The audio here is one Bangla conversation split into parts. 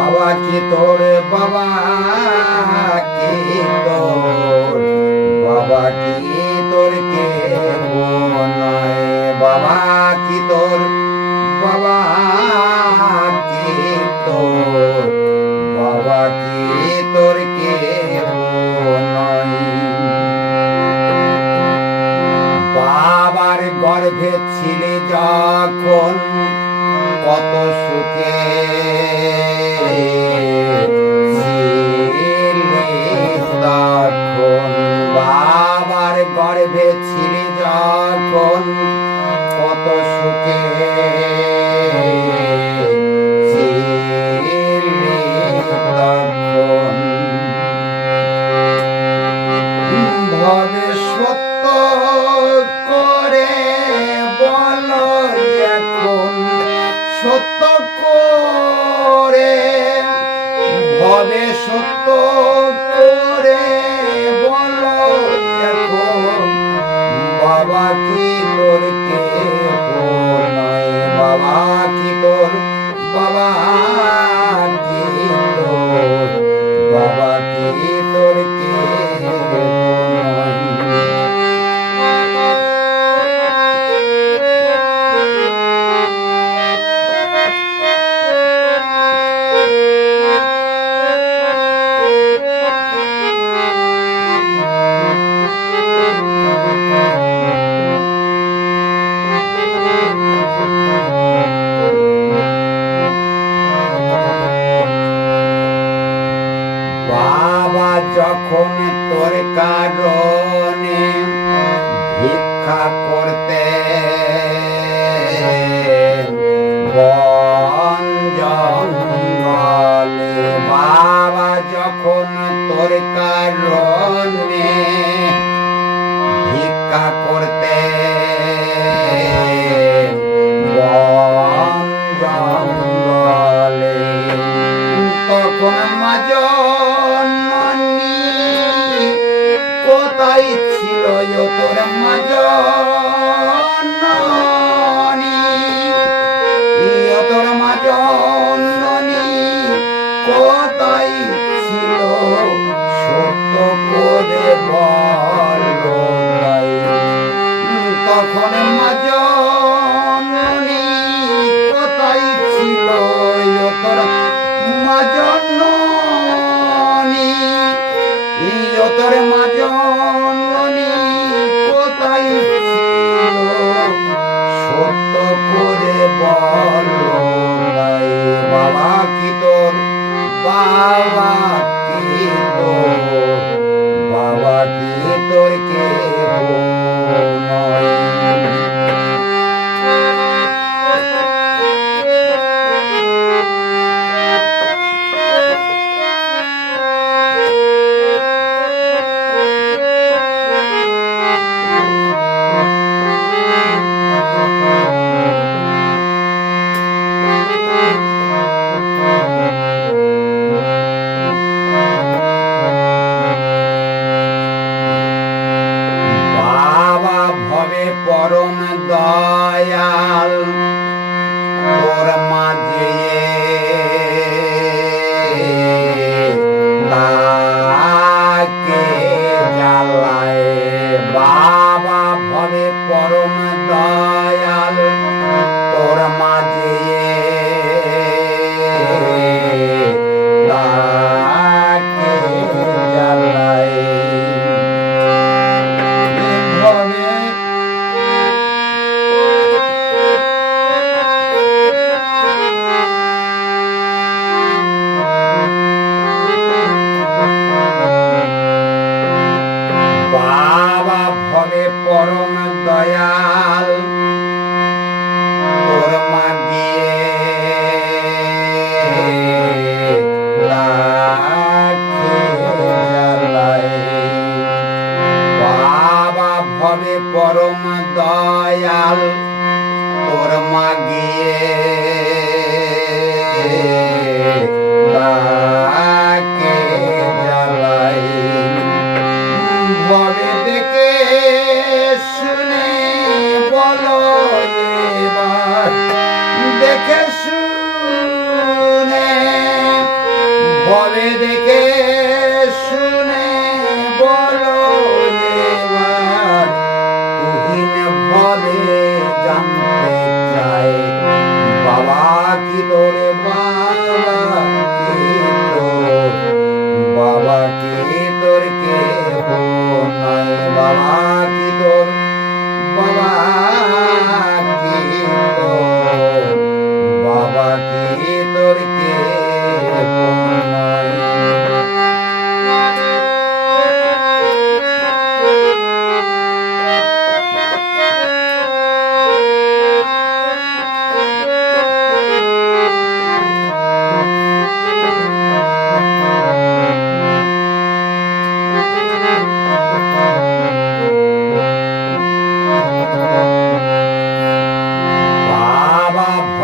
বাবা কি তোর বাবা কি তোর বাবা কি তোর কে নয় বাবা কি তোর বাবা কি তোর বাবা কি তোর কে নয় বাবার গর্ভে ছিলে যখন কত সুখে তখন বাবার গর্ভে ছিলে যখন কত সুখে তখন ভবে সত্য করে বলো এখন সত্য করে ভবে সত্য করে বলো এখন বাবা কি তোর কে নয় বাবা কি তোর বাবা কি তোর বাবা কি তোর কে যখন তোর কারণে ভিক্ষা করতে বন জঙ্গলে বাবা যখন তোর কারণে ভিক্ষা করতে বন জঙ্গলে তখন কোথায় ছিল তোর মাজনী তোর মাজনী কোথায় ছিল সত্য করে বল তখন মাজনী কোথায় ছিল তোর মাজনী তোর মাজনী কোথায় ছিল সত্য করে বল বাবা কি তোর বাবা কি তোর বাবা কি তোর কে নয় পরম দয়াল তোর মাঝে তাকে জ্বালায় বাবা ভবে পরম দয়াল তোর মাঝে তাকে জ্বালায় বাবা ভবে পরম দয়াল তোর মাগিয়ে বাবা ভবে পরম দয়াল তোর মাগিয়ে ভবে দেখে শুনে বলো এবার দেখে শুনে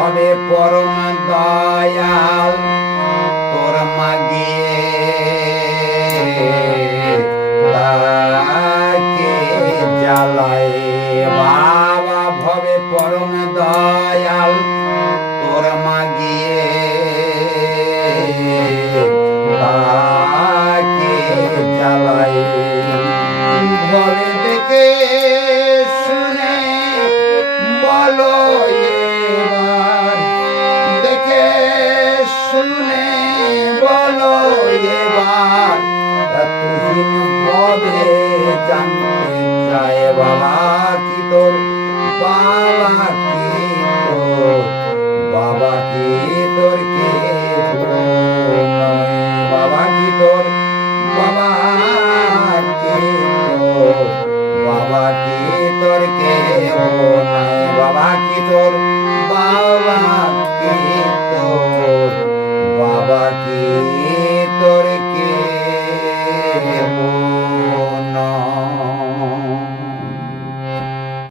ভবে পরম দয়াল তোর মাগিয়ে তাকে জ্বালায় বাবা ভবে পরম দয়াল তোর মাগিয়ে তাকে জ্বালায় ভবে দেখে শুনে বলো এবার দেখে শুনে বলো এবার তুহিন ভবে জানতে চায় বাবা কি তোর বাবা কি তোর বাবা কি তোর কে বাবা কি তোর বাবা কে তোর বাবা কি তোর কে বাবা কি তোর